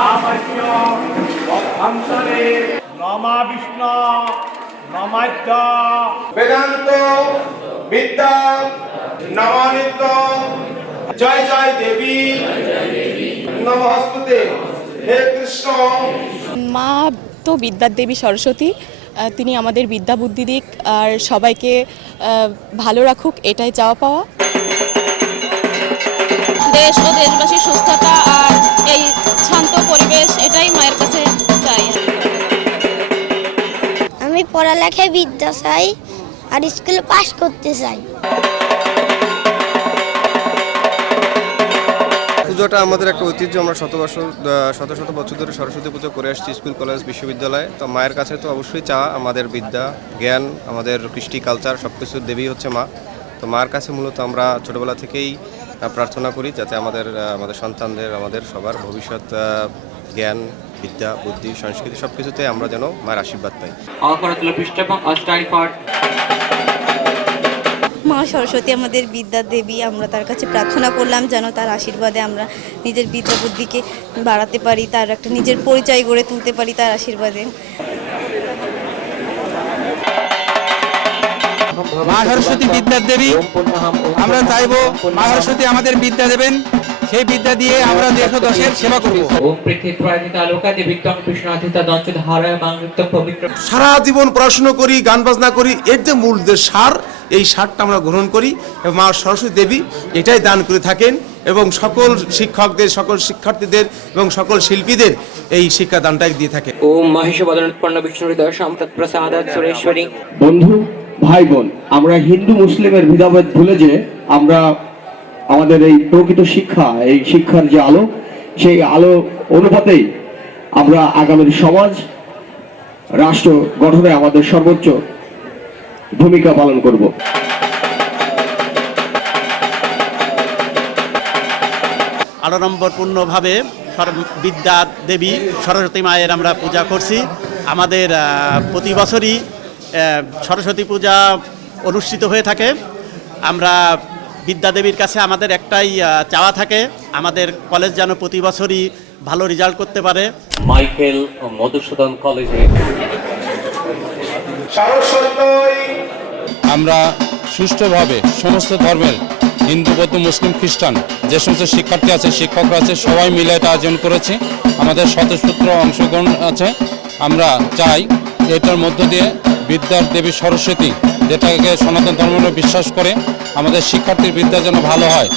নামাজ্য অভ্যন্তরে নমা বিষ্ণু নমাদ্য বেদান্ত বিদ্যা নমানিত্য জয় জয় দেবী নমস্তুতে হে কৃষ্ণ। মা তো বিদ্যার দেবী সরস্বতী, তিনি আমাদের বিদ্যা বুদ্ধি দিক আর সবাইকে ভালো রাখুক, এটাই চাওয়া পাওয়া। দেশ ও দেশবাসীর সুস্থতা আর এই শান্ত পরিবেশ, এটাই মায়ের কাছে চাই। আমি পড়ালেখায় বিদ্যা চাই আর স্কুলে পাস করতে চাই। পুজোটা আমাদের একটা ঐতিহ্য। আমরা শত বছর ধরে সরস্বতী পুজো করে আসছি স্কুল, কলেজ, বিশ্ববিদ্যালয়ে। তো মায়ের কাছে তো অবশ্যই চাওয়া আমাদের বিদ্যা, জ্ঞান, আমাদের কৃষ্টি, কালচার সব কিছুর দেবী হচ্ছে মা। তো মায়ের কাছে মূলত আমরা ছোটোবেলা থেকেই প্রার্থনা করি যাতে আমাদের সন্তানদের, আমাদের সবার ভবিষ্যৎ জ্ঞান, বিদ্যা, বুদ্ধি, সংস্কৃতি সব কিছুতে আমরা যেন মায়ের আশীর্বাদ পাই। মা সরস্বতী আমাদের বিদ্যার দেবী, আমরা তার কাছে প্রার্থনা করলাম যেন তার আশীর্বাদে আমরা নিজের বিদ্যা বুদ্ধিকে বাড়াতে পারি, তার একটা নিজের পরিচয় গড়ে তুলতে পারি তার আশীর্বাদে। মা সরস্বতী বিদ্যার দেবী, আমরা চাইবো মা সরস্বতী আমাদের বিদ্যা দেবেন, সেই বিদ্যা দিয়ে আমরা দেশ ও দেশের সেবা করব। সারা জীবন পড়াশোনা করি, গান বাজনা করি, এর যে মূল যে সার, এই সারটা আমরা গ্রহণ করি এবং মা সরস্বতী দেবী এটাই দান করে থাকেন এবং সকল শিক্ষকদের, সকল শিক্ষার্থীদের এবং সকল শিল্পীদের এই শিক্ষা দানটাই দিয়ে থাকে। ওম মহিষবদনোৎপন্ন বিষ্ণু হৃদয় সম্পদ প্রসাদাৎ সুরেশ্বরী। বন্ধু, ভাই বোন, আমরা হিন্দু মুসলিমের ভেদাভেদ ভুলে যে আমরা আমাদের এই প্রকৃত শিক্ষা, এই শিক্ষার যে আলো, সেই আলো অনুপাতেই আমরা আগামীর সমাজ রাষ্ট্র গঠনে আমাদের সর্বোচ্চ ভূমিকা পালন করব। আড়ম্বরপূর্ণভাবে বিদ্যা দেবী সরস্বতী মায়ের আমরা পূজা করছি। আমাদের প্রতি বছরই সরস্বতী পূজা অনুষ্ঠিত হয়ে থাকে। আমরা বিদ্যা দেবীর কাছে আমাদের একটাই চাওয়া থাকে, আমাদের কলেজ যেন প্রতি বছরই ভালো রেজাল্ট করতে পারে। মাইকেল ও মধুসূদন কলেজে আমরা সুষ্ঠুভাবে সমস্ত ধর্মের, হিন্দু, বৌদ্ধ, মুসলিম, খ্রিস্টান যে সমস্ত শিক্ষার্থী আছে, শিক্ষকরা আছে, সবাই মিলে এটা আয়োজন করেছি। আমাদের স্বতঃস্ফূর্ত অংশগ্রহণ আছে। আমরা চাই এটার মধ্য দিয়ে বিদ্যার দেবী সরস্বতী, যেটাকে সনাতন ধর্ম বিশ্বাস করে, আমাদের শিক্ষার্থীর বিদ্যা যেন ভালো হয়।